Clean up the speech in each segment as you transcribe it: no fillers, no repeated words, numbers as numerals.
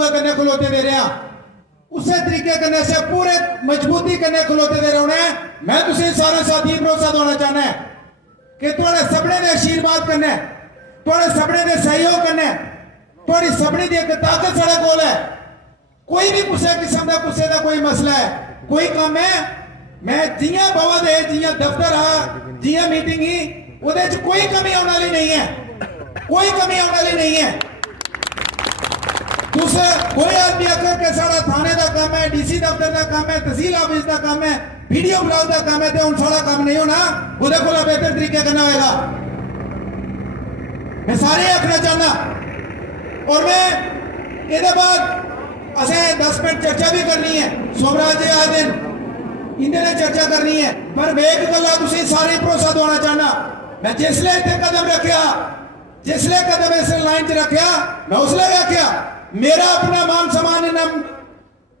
दूए कन्ने खलोते दे रहे हैं उस तरीके कन्ने से पूरे मजबूती कन्ने खलोते दे रहे हैं। मैं तुझे सारे साथी भरोसा देना चाहना है कि थोड़े सपने के आशीर्वाद कन्ने थोड़े सपने के सहयोग कन्ने थोड़ी सपने की एक ताकत साढ़े कोल है। कोई भी किसी किस्म का किसी का कोई मसला है कोई काम है मैं जियां भवन है जियां दफ्तर हा जियां मीटिंग ही उहदे च कोई कमी आने वाली नहीं है कोई कमी आने वाली नहीं है। तुस कोई आदमी आकर के सारा थाने का काम है डीसी दफ्तर का काम है तहसील ऑफिस का काम है वीडियो ब्लॉग का काम है तो हम सारा काम नहीं होना उहदे कोल बेहतर तरीके करना होगा। मैं सारे आखना चाहना और मैं ये बाद असें 10 मिनट चर्चा भी करनी है सोमराज जी आए दिन इंदे ने चर्चा करनी है पर मैं एक गल तुसीं सारे भरोसा दवाना चाहना मैं जिसले इत्थे कदम रखिया जिसले कदम इस लाइन च रखिया मैं उसले आख्या मेरा अपना मान सम्मान इन्ना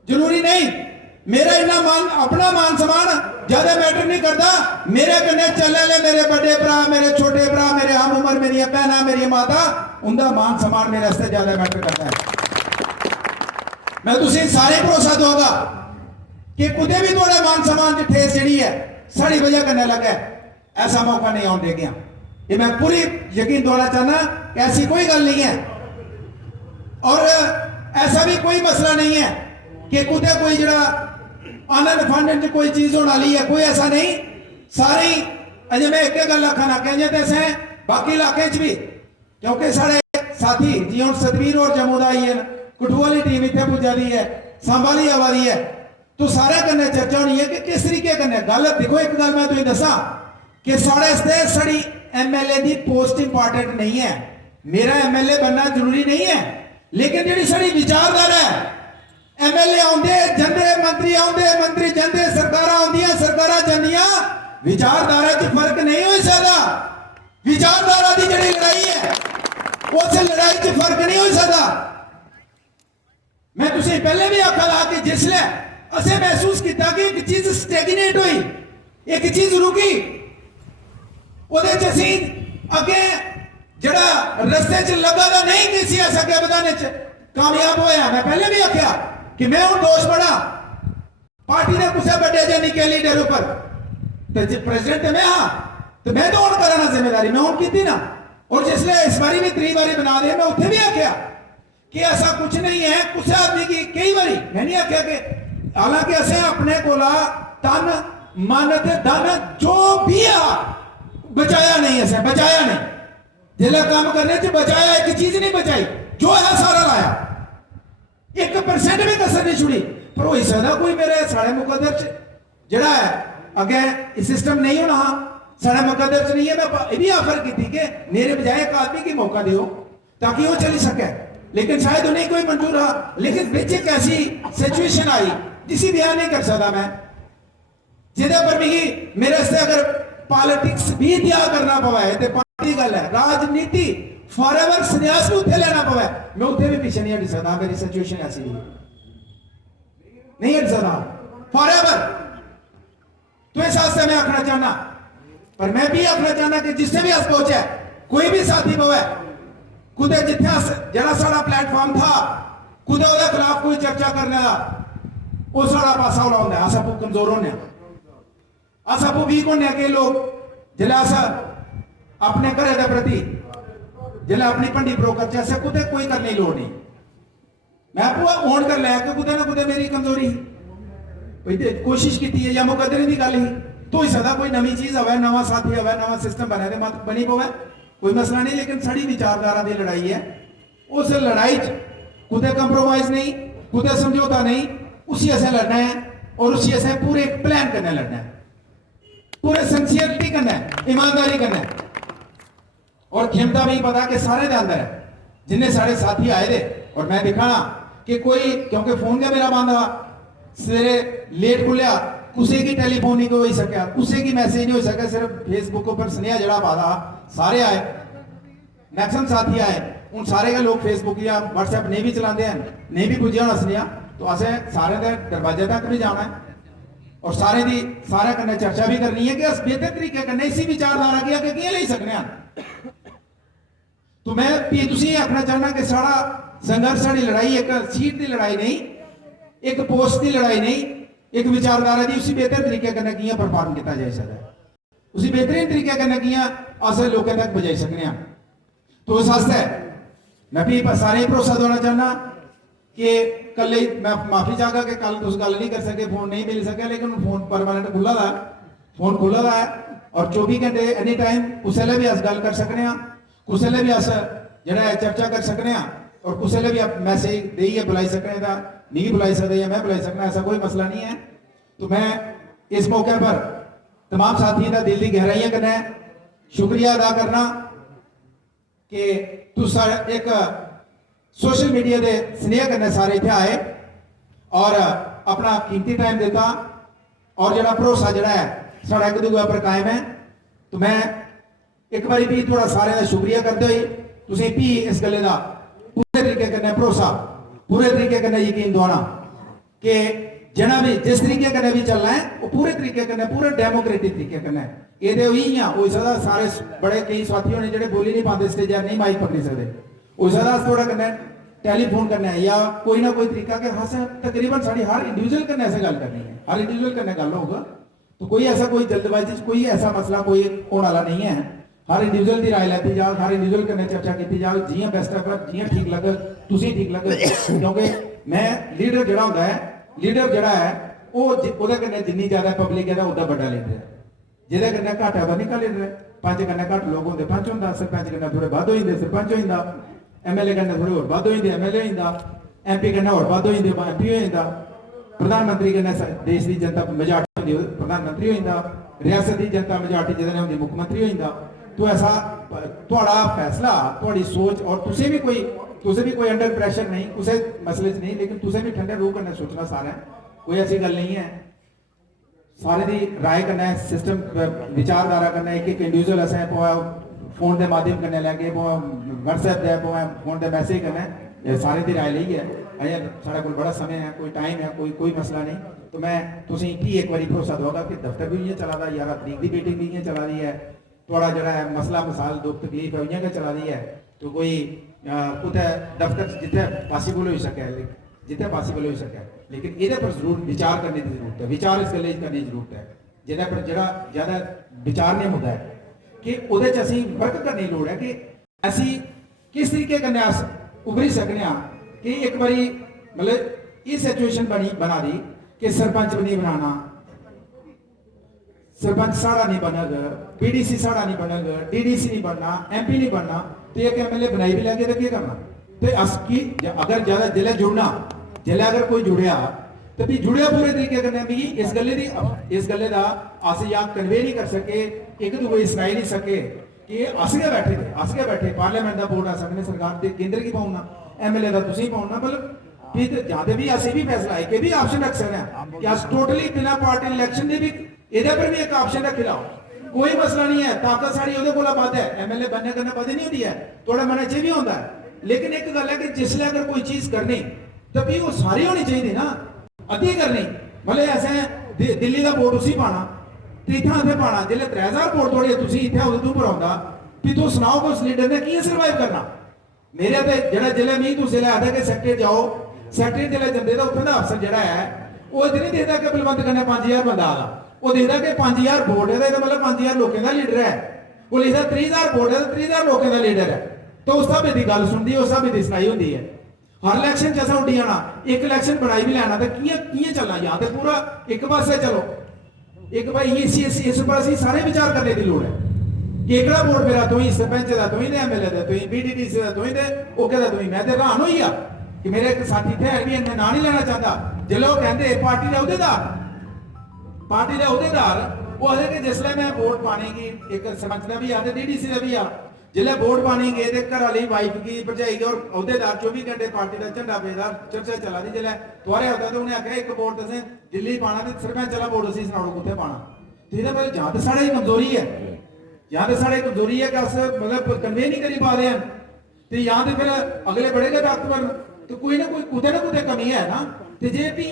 जरूरी नहीं मेरा इन्ना मान अपना मान सम्मान ज्यादा मैटर नहीं करता मेरे कन्ने चलने वाले मेरे बड़े भरा मेरे छोटे भरा मेरे हम उम्र मेरी भैन मेरी माता उनका मान सम्मान मेरे वास्ते ज्यादा मैटर करता है। मैं तुझे सारे भरोसा दूंगा कि कुछ भी थोड़ा मान सम्मान की ठेस जी है साड़ी वजह करने लगा ऐसा मौका नहीं आने देगा। ये मैं पूरी यकीन दिलाना चाहना कि ऐसी कोई गल नहीं है और ऐसा भी कोई मसला नहीं है कि कुछ कोई जरा आनंद फानन कोई चीज होने वाली है कोई ऐसा नहीं सारी अजे मैं एक गल आखना कहें तो बाकी इलाके भी क्योंकि साढ़े साथी जी हम सतवीर और जम्मू का ही है कठुआ वाली टीम इतने पुजा दी है सांबा वाली आवा रही है तो सारे कन्ने चर्चा होनी है कि किस तरीके कन्ने गल देखो एक गल मैं तुम्हें दसा कि साढ़े साड़ी एमएलए की पोस्ट इंपॉर्टेंट नहीं है मेरा एमएलए बनना जरूरी नहीं है लेकिन जी साड़ी विचारधारा है एमएलए आते जाते मंत्री आते मंत्री जाते सरकार आदियां सरकार जानिया विचारधारा च फर्क नहीं हो सकता विचारधारा की जी लड़ाई है उस लड़ाई च फर्क नहीं हो सकता। मैं तुझे पहले भी आखा ला कि जिसले असें महसूस किया कि एक चीज स्टैगनेट हुई एक चीज रुकी उहदे च असीं अगे जड़ा रस्ते च लगा दा नहीं किसी ऐसा के बधाने च कामयाब होया। मैं पहले भी आख्या कि मैं हूं दोष बड़ा पार्टी ने कुछ बड़े जे निके लीडर ऊपर तो प्रेसिडेंट मैं हाँ तो मैं तो हूं कराना जिम्मेदारी मैं हूं की ना और जिसले इस बारी भी 3 बारी बना दे मैं उत्थे भी आख्या कि ऐसा कुछ नहीं है कुछ आदमी की कई बारी मैं नहीं आख्या कि हालांकि असें अपने कोला तन मन ते धन जो भी आ बचाया नहीं असें बचाया नहीं जिला काम करने च बचाया एक चीज नहीं बचाई जो है सारा लाया 1% भी कसर नहीं छुड़ी पर हो सकता कोई मेरे साढ़े मुकद्दर च जड़ा है अगे सिस्टम नहीं होना साढ़े मुकद्दर च नहीं है मैं ये भी ऑफर की थी कि मेरे बजाय एक आदमी की मौका दियो ताकि वो चली सके लेकिन शायद उन्हें कोई मंजूर रहा लेकिन बीच एक ऐसी सिचुएशन आई जिसे बयान नहीं कर सकता मैं जिदे पर भी मेरे से अगर पॉलिटिक्स भी त्याग करना पवे तो पार्टी गल है राजनीति फॉरएवर संन्यास भी उत्थे लेना पवे मैं उत्थे भी पीछे नहीं हट सकता मेरी सिचुएशन ऐसी नहीं हट सकता फॉरएवर तो इस वास्ते मैं आखना चाहना पर मैं भी आखना चाहना कि जिससे भी अस पहुंचे कोई भी साथी पवे कुदे जिथे जरा साड़ा प्लेटफॉर्म था कुदे उहदे खिलाफ कोई चर्चा करने का वो साड़ा पासा होना होंगे अस आपू कमजोर होने अस आपू वीक होने के लोग जिले अस अपने घरे के प्रति जिले अपनी भंडी प्रो करचे अस कुदे कोई करने की लोड़ नहीं मैं आपू ऑन कर लिया कि कुदे ना कुदे मेरी कमजोरी कोशिश की है या मुकदरे की गल ही तो हो सकता कोई नवी चीज आवे नवा साथी आवे नवा सिस्टम बने तो बनी पवे कोई मसला नहीं लेकिन साड़ी विचारधारा की लड़ाई है उस लड़ाई कुदे कंप्रोमाइज नहीं कुदे समझौता नहीं उसी असें लड़ना है और उसी असें पूरे प्लान करने लड़ना है पूरे सिंसियरिटी करना है ईमानदारी करना है और क्षमता भी पता कि सारे के अंदर है जिन्हें साढ़े साथी आए थे और मैं दिखा कि कोई क्योंकि फोन का मेरा बंद हुआ सवेरे लेट खुलिया किसी की टेलीफोन नहीं हो सका किसी की मैसेज नहीं हो सका सिर्फ फेसबुक पर स्नेहा जड़ा पादा सारे आए मैक्सिमम साथी आए हूँ सारे के लोग फेसबुक या व्हाट्सएप नहीं भी चलाते हैं नहीं भी पुजा होना स्नेहा तो असें सारे के दरवाजे तक भी जाना है और सारे की सारे कन्नै चर्चा भी करनी है कि अस बेहतर तरीके कन्नै इसी विचारधारा की अगे किए ले सकने हैं। तो मैं तुसीं आखना चाहना कि साड़ा संघर्ष की लड़ाई एक सीट की लड़ाई नहीं, एक पोस्ट की लड़ाई नहीं, एक विचारधारा की उसी बेहतर तरीके कन्नै कियां परफॉर्म किया जा सकता है, उसी बेहतरीन तरीके कन्नै कियां अस लोगों तक पजाई सकने हैं। तो उस वास्ते मैं भी सारे भरोसा देना चाहना कि कल मैं माफी चाहगा कि कल तुम गल नहीं कर सके, फोन नहीं मिल सके, लेकिन फोन परमानेंट खुला था, फोन खुला था और 24 घंटे एनी टाइम कुसले भी अस गल कर सकने हैं, कुसले भी अस जरा चर्चा कर सकने हैं और कुसले भी आप मैसेज देइए बुलाई सकने का नहीं बुलाई सकते या मैं बुलाई सकना, ऐसा कोई मसला नहीं है। तो मैं इस मौके पर तमाम साथियों का दिल की गहराइयां करना है, शुक्रिया अदा करना कि तुस एक सोशल मीडिया के स्नेह करने सारे इतने आए और अपना कीमती टाइम देता और जरा भरोसा जरा है साढ़ा एक दूसरे पर कायम है। तो मैं एक बार भी थोड़ा सारे का शुक्रिया करते हुए तुम भी इस गले का पूरे तरीके कन्नै भरोसा, पूरे तरीके कन्नै यकीन दिवाना कि जना भी जिस तरीके कन्नै भी चलना है वो पूरे तरीके कन्नै, पूरे डेमोक्रेटिक तरीके कन्नै ये हो सकता सारे बड़े कई साथी होने जो बोली नहीं पाते स्टेज नहीं माइक पकड़ी सकते, हो सकता थोड़ा कन्नै टेलीफोन करना है या कोई ना कोई तरीका कि हाँ तकरीबन साड़ी हर इंडिविजुअल कन्नै ऐसे गल करनी है, हर इंडिविजुअल कन्नै गल होगा। तो कोई ऐसा कोई जल्दबाजी कोई ऐसा मसला कोई होने वाला नहीं है, हर इंडिविजुअल की राय लेती जाओ, हर इंडिविजुअल कन्नै चर्चा की जाओ, जियां बेस्ट है जियां ठीक लगे तुसीं ठीक लगे। क्योंकि मैं लीडर जिहड़ा हुंदा है, लीडर जिहड़ा है वो कन्नै जिन्नी ज़्यादा पब्लिक है उदा बड़ा लीडर है, जिहदे कन्नै घट है वह निक्का लीडर है। पंच कन्नै घट लोग होंदे पंच हुंदा, सरपंच कन्नै थोड़े वध हो जांदे सरपंच हो जांदा, MLA कन्नै थोड़े होर वध हो जांदे MLA हो जांदा, MP कन्नै होर वध हो जांदे MP हो जांदा, प्रधानमंत्री कन्नै देश की जनता मेजॉरिटी होंदी प्रधानमंत्री हो जांदा, रियासत की जनता मेजॉरिटी जिहदे नाल होंदी मुख्यमंत्री हो जांदा। तो ऐसा थोड़ा फैसला थोड़ी सोच और तुसे भी कोई अंडर प्रेशर नहीं किसी मसले नहीं, लेकिन तुसे भी ठंडे रूह कन्नै सोचना सारा कोई ऐसी गल नहीं है। सारे दी राय कन्नै सिस्टम विचारधारा कन्नै एक इंडिविजुअल असें फोन के माध्यम कन्नै लैके WhatsApp दे फोन के मैसेज कन्नै सारे दी राय ली है। अजें साढ़े कोल बड़ा समय है, कोई टाइम है, कोई मसला नहीं। तो मैं तुसीं भी एक बार भरोसा दवागा कि दफ्तर भी इ'यां चला दा, 11 तरीक की मीटिंग भी इ'यां चला दी है, थोड़ा जरा है मसला मसाल दुख तकलीफ है इ'यां गै चला दी है। तो कोई कुतै दफ्तर जित्थै पॉसिबल हो सके, जित्थै पॉसिबल हो सके, लेकिन ये पर जरूर विचार करने की जरूरत है, विचार इस गल्ले करने की जरूरत है जिहदे पर जरा ज़्यादा विचार नहीं होता है कि उहदे च असीं वर्क करने की लोड़ है कि असीं किस तरीके कन्नै अस उभरी सकने आं कि एक बारी मतलब ये सिचुएशन बना दी कि सरपंच भी नहीं बनाना, सरपंच साड़ा नहीं बनग, PDC साड़ा नहीं बनग, DDC नहीं बनना, MP नहीं बनना, तो एक MLA बनाई भी लगे तो क्या करना। तो अस की अगर ज्यादा जिले जुड़ना, जिले अगर कोई जुड़िया तो भी जुड़िया पूरे तरीके कन्नै भी इस गल्ले दा अस या कन्वे नहीं कर सके, एक दूसरे सनाई नहीं सके कि अस गै बैठे पार्लियामेंट का वोट आ सकने, सरकार के केंद्र की पाउना, MLA का तुसीं पाउना, मतलब फिर जाते भी अस भी फैसला है कि भी ऑप्शन रख सकते हैं कि अस टोटली बिना पार्टी इलेक्शन के भी इहदे पर भी एक ऑप्शन रख लाओ, कोई मसला नहीं है। ताकत साड़ी उहदे कोल बद है, MLA बनने कन्नै बद नहीं होती है, थोड़ा मन च भी होता है, लेकिन एक गल है कि जिसले अगर कोई चीज करनी तो भी वो सारी होनी चाहिए ना, अद्धी करनी मतलब ऐसे दिल्ली का वोट उसी पाना तो इतना इतने पाना, जिले 3000 वोट थोड़ी तुम इतने उदू पर आउंदा भी तू सुनाओ कि उस लीडर ने कियां सर्वाइव करना। मेरे तो जरा जिले नहीं तुम जिले आते कि सैक्रेटरी जाओ, सैक्रेटरी जिले जंदे तो उत्थे दा अफसर जड़ा है वो इतनी नहीं देखता कि बलवंत कन्नै 5000 बंदा आ रहा, वो देखता कि 5000 वोट है तो मतलब 5000 लोगों का लीडर है, वो लिखता 30,000 वोट है तो 30,000 लोगों का लीडर है। तो उस हिसाब की गल सुनती है, उस हिसाब की सुनाई होती है। हर इलेक्शन जैसा उड्डी जाना, एक इलेक्शन बनाई भी लेना तो कियां चलना, या तो पूरा एक पासे चलो, एक भाई इस पर असीं सारे विचार करने की लोड़ है कि एकड़ा वोट मेरा तुम सरपंच का तुम MLA का तुम BDDC का तुम ओके का तुम। मैं तो हैरान होई कि मेरे एक साथी थे भी मैं ना नहीं लेना चाहता, जिसले वो कहते पार्टी के अहुदेदार वो आखते कि जिसले मैं वोट पाने की एक सरपंच का भी आ DDC का भी आ, जिसले वोट पानी गए तो घर वाली वाइफ की भरजाई और अहुदेदार 24 घंटे पार्टी का झंडा बेचदा चर्चा चला दी, जिसले तुआरे होता तो उन्हें आख्या एक वोट तुसें दिल्ली पाना तो सरपंच वाला वोट असीं सनाओ कुत्थे पाना। तो ये पर जां तो साढ़ी कमजोरी है, या तो साढ़ी कमजोरी है कि अस मतलब कन्वे नहीं करी पा रहे हैं, तो या तो फिर अगले बड़े गए ताकतवर, तो कोई ना कुछ कमी है ना। तो जे भी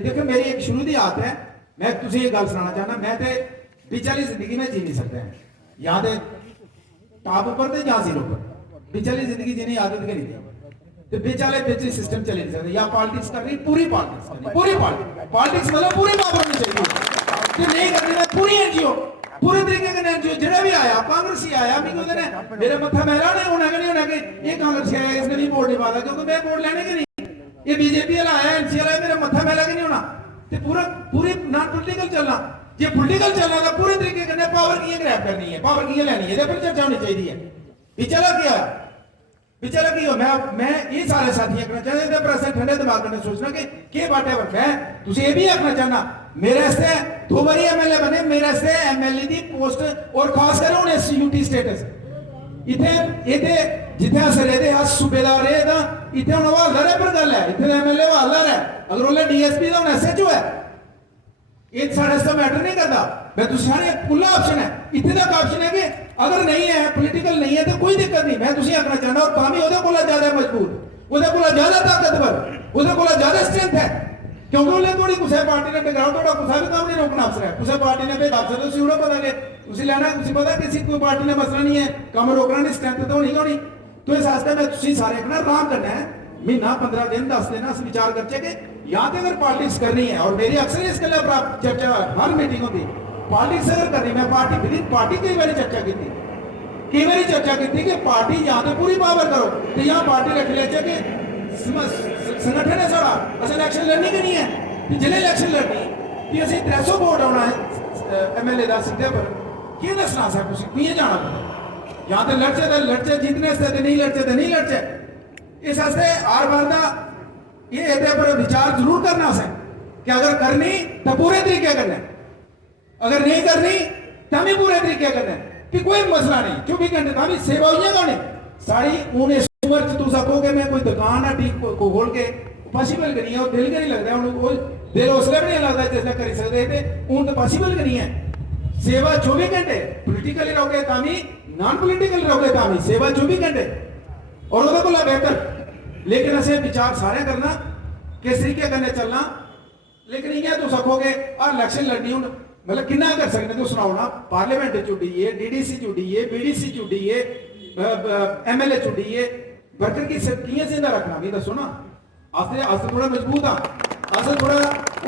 देखो मेरी एक शुरू की आदत है, मैं तुझे ये गल सुनाना चाहना, मैं तो बिच वाली जिंदगी में जी नहीं सकता है, या तो टॉप ऊपर तो या जीरो पर, बिच वाली जिंदगी जीने की आदत नहीं थी। ਤੇ ਵਿੱਚ ਵਾਲੇ ਵਿੱਚ ਸਿਸਟਮ ਚੱਲ ਨਹੀਂ ਸਕਦਾ ਜਾਂ ਪੋਲਿਟਿਕਸ ਕਰਨੀ ਪੂਰੀ ਪੋਲਿਟਿਕਸ मतलब पूरी पावर होनी चाहिए ਤੇ नहीं करनी ना पूरी एनजीओ पूरे तरीके के एनजीओ ਜਿਹੜਾ भी आया कांग्रेसी आया भी कहते ने मेरे मत्था मेरा नहीं होना कि नहीं होना कि ये कांग्रेसी आया इसने नहीं वोट नहीं पाला क्योंकि मैं वोट लेने के नहीं ये बीजेपी वाला आया एनसी वाला मेरा मत्था मेरा कि नहीं होना ते पूरी नॉन पॉलिटिकल चलना जे पॉलिटिकल चलना तो पूरे तरीके के पावर की ग्रैब करनी है पावर की लेनी है फिर चर्चा होनी चाहिए विचारा क्या विचारा की हो मैं ये सारे साथियों करना चाहते थे ठंडे दिमाग ने सोचना कि वाटेवर मैं तुझे ये भी आखना चाहना मेरे से 2 बारी एमएलए बने मेरे से एमएलए की पोस्ट और खास कर हुन एसयूटी स्टेटस इथे जिथे अस रहते अस सूबेदार रहे तां इथे हुन हवालदार है पर गल है इथे एमएलए हवालदार है अगर ओले डीएसपी दा हुन एसएचओ है ये साढ़े से मैटर नहीं करता मैं तुझे सारे खुला ऑप्शन है इतने तक ऑप्शन है कि अगर नहीं है पॉलिटिकल नहीं है तो कोई दिक्कत नहीं मैं तुझे आखना चाहना और तामी ओदे कोला ज्यादा मजबूत ओदे कोला ज्यादा ताकतवर ओदे कोला ज्यादा स्ट्रेंथ है क्योंकि ओले थोड़ी कुछ पार्टी ने टकराव थोड़ा कुछ भी काम नहीं रोकना अफसर है कुछ पार्टी ने भेज अफसर तो सीढ़ो पता ले उसे लेना कुछ पता किसी कोई पार्टी ने मसला नहीं है काम रोकना नहीं स्ट्रेंथ तो होनी तो इस वास्ते मैं तुझे सारे अपना आराम करना है महीना 15 दिन 10 दिन अस विचार करचे कि या तो अगर पॉलिटिक्स करनी है और मेरी अक्सर इस गल चर्चा हर मीटिंग होती पॉलिटिक्स अगर करनी मैं पार्टी कई बार चर्चा की कि पार्टी या तो पूरी पावर करो तो यहाँ पार्टी रख ले कि संगठन है सारा अस इलेक्शन लड़नी कि नहीं है जिले इलेक्शन लड़नी कि असं 300 वोट आना है एमएलए का सीधे पर की दसना सर किए जाना या तो लड़चे जीतने से नहीं लड़चे इस वास्ते हर बार का ये पर विचार जरूर करना है कि अगर करनी तो पूरे तरीके करना अगर नहीं करनी तो भी पूरे तरीके करना कि कोई मसला नहीं 24 घंटे तभी सेवा हुई है सारी उन्हें उम्र तू सकोगे मैं कोई दुकान है ठीक को खोल के पॉसिबल नहीं है दिल नहीं लगता है दिल उसले भी नहीं लगता जिसने कर सकते थे उन तो पॉसिबल नहीं है सेवा 24 घंटे पोलिटिकली रहोगे तामी नॉन पोलिटिकल रहोगे तामी सेवा 24 घंटे और वो को बेहतर लेकिन असें विचार सारे करना किस तरीके कन्नै चलना लेकिन इ'यां तुस आखोगे इलेक्शन लड़नी हूं मतलब किन्ना कर सकने तुस सनाओ ना पार्लियामेंट चुडिए डीडीसी चुडिए बीडीसी चुडिए एमएलए चुडिए वर्कर की कि'यां जिंदा रखना भी दसो ना अस थोड़ा मजबूत हाँ अस थोड़ा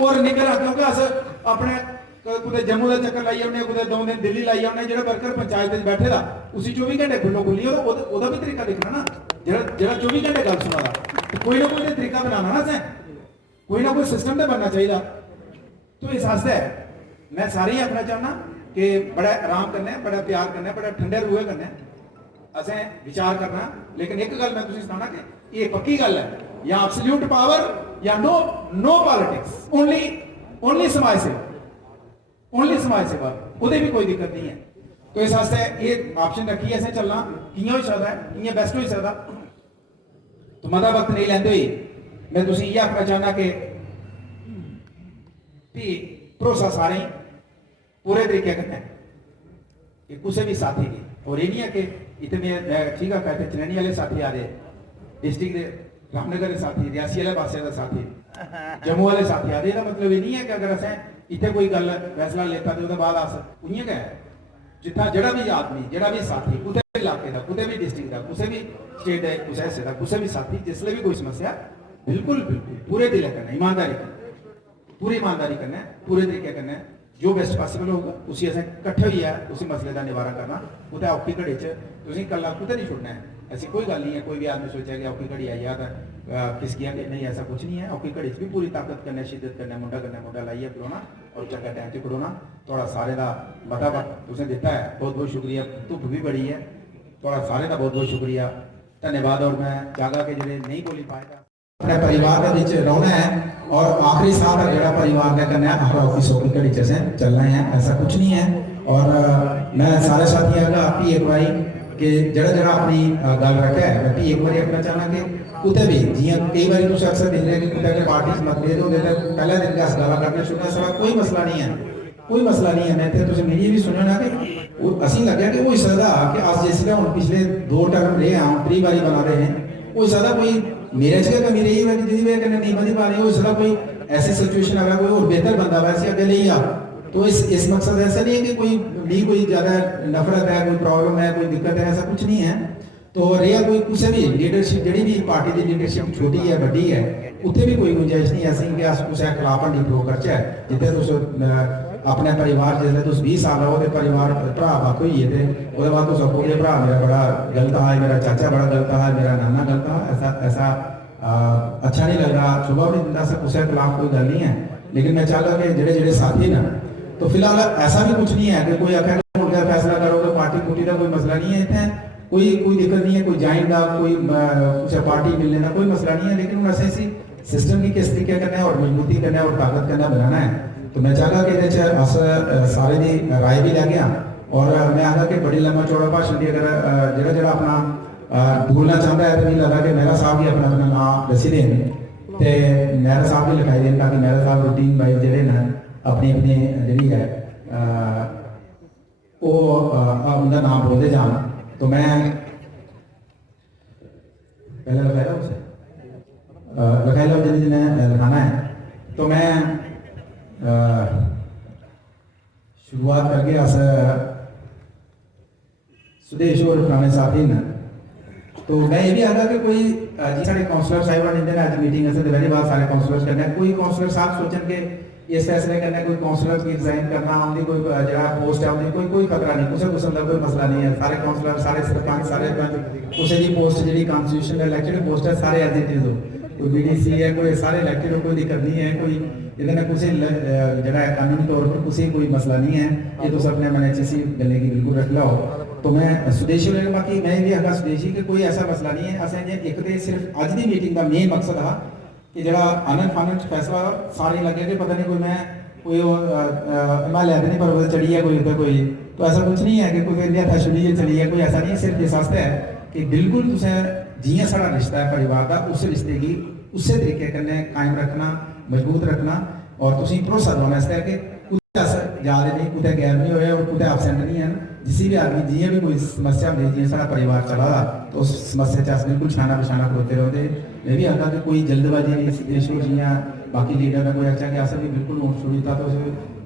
और निकल क्योंकि अस अपने कुछ जम्मू का चक्कर लाई आने कुछ 2 दिन दिल्ली लाई आने जो वर्कर पंचायत बैठे दा उसी 24 घंटे खुलो खुली ओदा भी तरीका देखना ना जरा 24 घंटे गल सुना तो कोई ना कोई तरीका बनाना ना से कोई ना कोई सिस्टम तो बनना चाहिए तो इस वास्ते मैं सारे ही आखना चाहना कि बड़ा आराम करना है बड़ा प्यार करना है बड़ा ठंडे रूए करना है असें विचार करना लेकिन एक गल मैं तुझे सुनाना कि ये पक्की गल है या एब्सोल्यूट पावर या नो पॉलिटिक्स ओनली समाज सेवा उदे भी कोई दिक्कत नहीं है तो इस वास्ते ये ऑप्शन रखी ऐसे चलना कियां हो सकता है इयां बेस्ट हो सकता तो मता वक्त नहीं लेंदे हुई मैं तुझे ये आखना चाहना कि भरोसा सारे पूरे तरीके करना कि कुछ भी साथी की और ये नहीं है कि इतने ठीक है कहते चनैनी वाले साथी आ रहे डिस्ट्रिक्ट रामनगर के साथी रियासी वाले पासे का साथी जम्मू वाले साथी आ रहे मतलब ये नहीं है कि अगर असें इतने कोई गल फैसला लेता तो उसके बाद अस उइयां गए जितना जड़ा भी आदमी जड़ा भी साथी कुछ भी इलाके का कुछ भी डिस्ट्रिक्ट का कुछ भी स्टेट है कुछ ऐसे का कुछ भी साथी जिसले भी कोई समस्या बिल्कुल पूरे दिल करना ईमानदारी करना पूरी ईमानदारी करना पूरे तरीके करना जो बेस्ट पॉसिबल होगा उसी असें कट्ठे होइयै उसी मसले का निवारण करना कुतै औखी घड़ी च कल्ला कुतै नहीं छुड़ना है ऐसी कोई गल नहीं है कोई भी आदमी सोचा कि औखी घड़ी आई या किसकी कि नहीं ऐसा कुछ नहीं है औखी घड़ी च भी पूरी ताकत करना शिद्दत करना मुंडा लाइए खड़ोना और चंगा टाइम से खड़ोना थोड़ा सारे का बता तुसें दिता है बहुत बहुत शुक्रिया धुप्प भी बड़ी है थोड़ा सारे का बहुत बहुत शुक्रिया धन्यवाद और मैं चाहगा कि जो नहीं बोली पाएगा अपने परिवार के बीच रहना है और आखिरी साथ जो परिवार ने करना है हर ऑफिस की घड़ी से चलना है ऐसा कुछ नहीं है और मैं सारे साथियों का आपकी एक बारी कि जरा अपनी गल रखा है मैं एक बार अपना चाहना कि कुछ भी जियां कई बार तुम अक्सर देख रहे कि पार्टी मतभेद होते हैं पहले दिन अस गल्लां करने शुरू सारा कोई मसला नहीं है मैं तो मेरी भी सुनना कि असीं लग्या कि हो सकता कि अस जिसले हुण पिछले 2 टर्म रहे हैं 3 बारी बना रहे हैं हो सकता कोई मेरे च कमी रही है जिसकी वजह कन्नै नहीं बनी पा रही हो सकता कोई ऐसी सिचुएशन अगर कोई और बेहतर बंदा वैसे अगे ले आ तो इस मकसद ऐसा नहीं है कि कोई ज़्यादा नफरत है कोई प्रॉब्लम है कोई दिक्कत है ऐसा कुछ नहीं है तो रेहा कोई किसी भी लीडरशिप जी भी पार्टी की लीडरशिप छोटी है वड्डी है उत्थे भी कोई गुंजाइश नहीं ऐसी कि अस कुछ खिलाफ हंडी प्रो करचै जितने तुस अपने परिवार जिसले तुस 20 साल रहो तो परिवार भरा बक्ख होइए ते ओहदे बाद तुस आखो कि भरा मेरा बड़ा गलत हा मेरा चाचा बड़ा गलत हा मेरा नाना गलत हा ऐसा ऐसा अच्छा नहीं लग रहा शुभा भी दिंदा से कुछ खिलाफ कोई गल नहीं है लेकिन मैं चाहता कि जेडे जेडे साथी ना तो फिलहाल ऐसा भी कुछ नहीं है कि कोई आखिर फैसला करोगे पार्टी पुर्टी का कोई मसला नहीं है इतने कोई दिक्कत नहीं है कोई ज्वाइन का कोई कुछ पार्टी मिलने का कोई मसला नहीं है लेकिन हम ऐसे सिस्टम की किस तरीके करना है और मजबूती करना है और ताकत करना बनाना है तो मैं चाहता कि अस सारे की राय भी लै गया और मैं आखा कि बड़ी लम्बा चौड़ा भाषण की अगर जरा जरा अपना बोलना चाहता है तो मुझे लगा कि मेहरा साहब भी अपना अपना नाम दसी देन तो मेहरा साहब भी लिखाई देन ताकि मेहरा साहब रूटीन वाइज जोड़े न अपनी अपनी जी है उनका नाम बोलते जान तो मैं पहले लिखाया उसे लिखाई लो जिन्हें लिखाना है तो मैं शुरुआत करके अस सुदेश और पुराने साथी न तो मैं ये भी आखा कि कोई जी सारे काउंसलर साहिबान इंदे अज मीटिंग असें पहली बार सारे काउंसलर करना कोई काउंसलर साहब सोचन के इस फैसले करना कोई काउंसलर की रिजाइन करना उनकी कोई जरा पोस्ट है उनकी कोई खतरा नहीं कुछ किस्म का कोई मसला नहीं है सारे काउंसलर सारे सरपंच सारे कुछ की पोस्ट जी कॉन्स्टिट्यूशन इलैक्टेड पोस्ट है सारे एज इट इज हो कोई BDC है कोई सारे इलैक्टेड हो कोई दिक्कत नहीं है कोई इधर कुछ जरा कानूनी तौर पर कुछ कोई मसला नहीं है ये तो अपने मन च गले की बिल्कुल रख लो तो मैं सुदेशी बाकी मैं भी आखा सुदेशी कि कोई ऐसा मसला नहीं है असें एक तो सिर्फ अज की मीटिंग का मेन मकसद हा कि जरा आनंद फानंद फैसला सारे लगे कि पता नहीं कोई मैं कोई हिमालय नहीं पर्वत चढ़ी है कोई उधर कोई तो ऐसा कुछ नहीं है कि कोई इंडिया था छुड़ी चली है कोई ऐसा नहीं सिर्फ इस वास्ते है कि बिल्कुल तुसें जियां साढ़ा रिश्ता है परिवार का उस रिश्ते की उस तरीके कन्नै कायम रखना मजबूत रखना और तुसीं भरोसा दिलाना इसदा कि कुतै अस जा रहे नहीं कुतै गैर नहीं होए और कुतै एबसेंट नहीं है जिसी भी आदमी जियां भी कोई समस्या होंदी जियां साढ़ा परिवार चला दा तो उस समस्या च अस बिल्कुल छाना बछाना खड़ोते रौंदे मैं भी आखा कि कोई जल्दबाजी नहीं देश जियां बाकी लीडर ने कोई आख्या कि अस भी बिल्कुल नोट छोड़ी दित्ता तो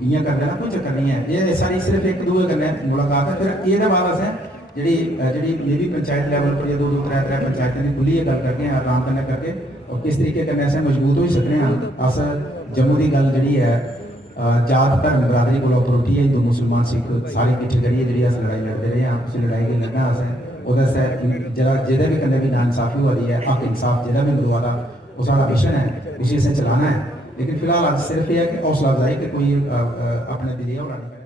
इयां कर देना कोई चक्कर नहीं है ये सारी सिर्फ एक दूए कन्नै मुलाकात है फिर एह्दे बाद असें जी ये भी पंचायत लेवल पर दो त्रै पंचायतें की खुलियै गल करके आराम कन्नै करके और किस तरीके कन्नै असें मजबूत होई सकने हैं अस जम्मू की गल जी है जात धर्म बरादरी को उपर उठिए हिंदू मुसलमान सिख सारे किट्ठे करिए जी अस लड़ाई लड़ते रहे हैं उस लड़ाई की लड़ना असें जरा जेह्दे भी कन्नै भी नाइंसाफी हो रही है हक इंसाफ जेह्दा भी मिलवा दा वो साढ़ा मिशन है उसी असें चलाना है लेकिन फिलहाल अज सिर्फ यह है कि हौसला अफजाई कि कोई अपने दिली होना नहीं